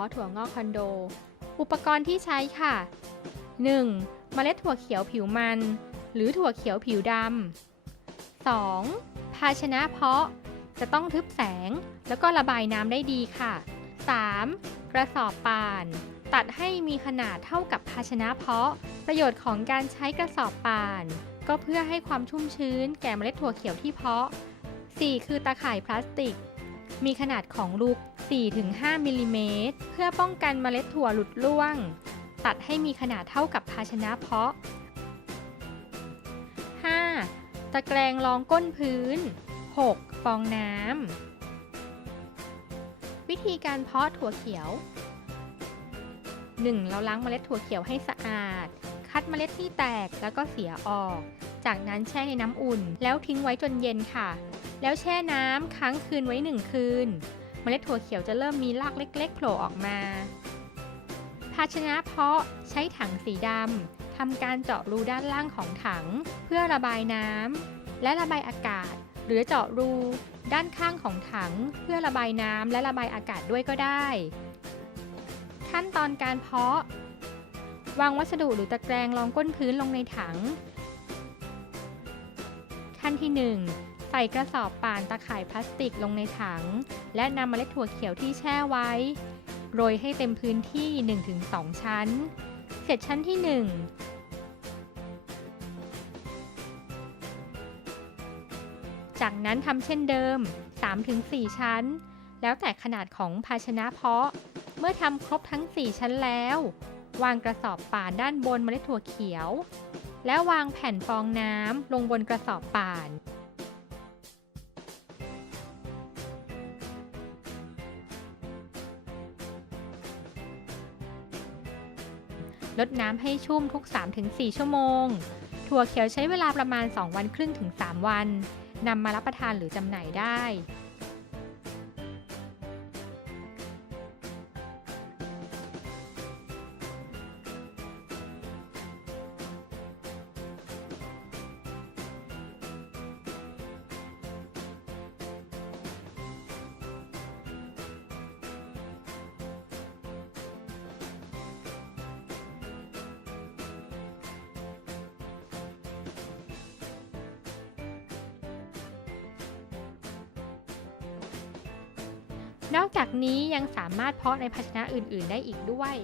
าะถั่วงอกคอนโด อุปกรณ์ที่ใช้ค่ะ 1. เมล็ดถั่วเขียวผิวมัน หรือถั่วเขียวผิวดำ 2. ภาชนะเพาะจะต้องทึบแสง แล้วก็ระบายน้ำได้ดีค่ะ 3. กระสอบป่าน ตัดให้มีขนาดเท่ากับภาชนะเพาะ ประโยชน์ของการใช้กระสอบป่าน ก็เพื่อให้ความชุ่มชื้นแก่เมล็ดถั่วเขียวที่เพาะ 4. คือตาข่ายพลาสติก มีขนาดของลูก 4-5มิลลิเมตรเพื่อป้องกันเมล็ดถั่วหลุดร่วง ตัดให้มีขนาดเท่ากับภาชนะเพาะ 5. ตะแกรงรองก้นพื้น 6. ฟองน้ำ วิธีการเพาะถั่วเขียว 1. เราล้างเมล็ดถั่วเขียวให้สะอาด คัดเมล็ดที่แตกแล้วก็เสียออก จากนั้นแช่ในน้ำอุ่น แล้วทิ้งไว้จนเย็นค่ะ แล้วแช่น้ำค้างคืนไว้ 1 คืน เมล็ดถั่วเขียวจะเริ่มมีรากเล็กๆโผล่ออกมา ภาชนะเพาะใช้ถังสีดำทำการเจาะรูด้านล่างของถัง เพื่อระบายน้ำและระบายอากาศ หรือเจาะรู ด้านข้างของถัง เพื่อระบายน้ำและระบายอากาศด้วยก็ได้ ขั้นตอนการเพาะ วางวัสดุหรือตะแกรงรองก้นพื้นลงในถังขั้นที่ 1 ใส่กระสอบป่านตะข่ายพลาสติกลงในถัง และนำเมล็ดถั่วเขียวที่แช่ไว้ โรยให้เต็มพื้นที่ 1-2 ชั้น เสร็จชั้นที่ 1จากนั้นทำเช่นเดิม 3-4 ชั้น แล้วแต่ขนาดของภาชนะเพาะ เมื่อทำครบทั้ง 4 ชั้นแล้ว วางกระสอบป่านด้านบนเมล็ดถั่วเขียว แล้ววางแผ่นฟองน้ำลงบนกระสอบป่าน ลดน้ำให้ชุ่มทุก 3-4 ชั่วโมง ถั่วเขียวใช้เวลาประมาณ 2 วันครึ่งถึง 3 วันนำมารับประทานหรือจำหน่ายได้ นอกจากนี้ยังสามารถเพาะในภาชนะอื่น ๆ ได้อีกด้วย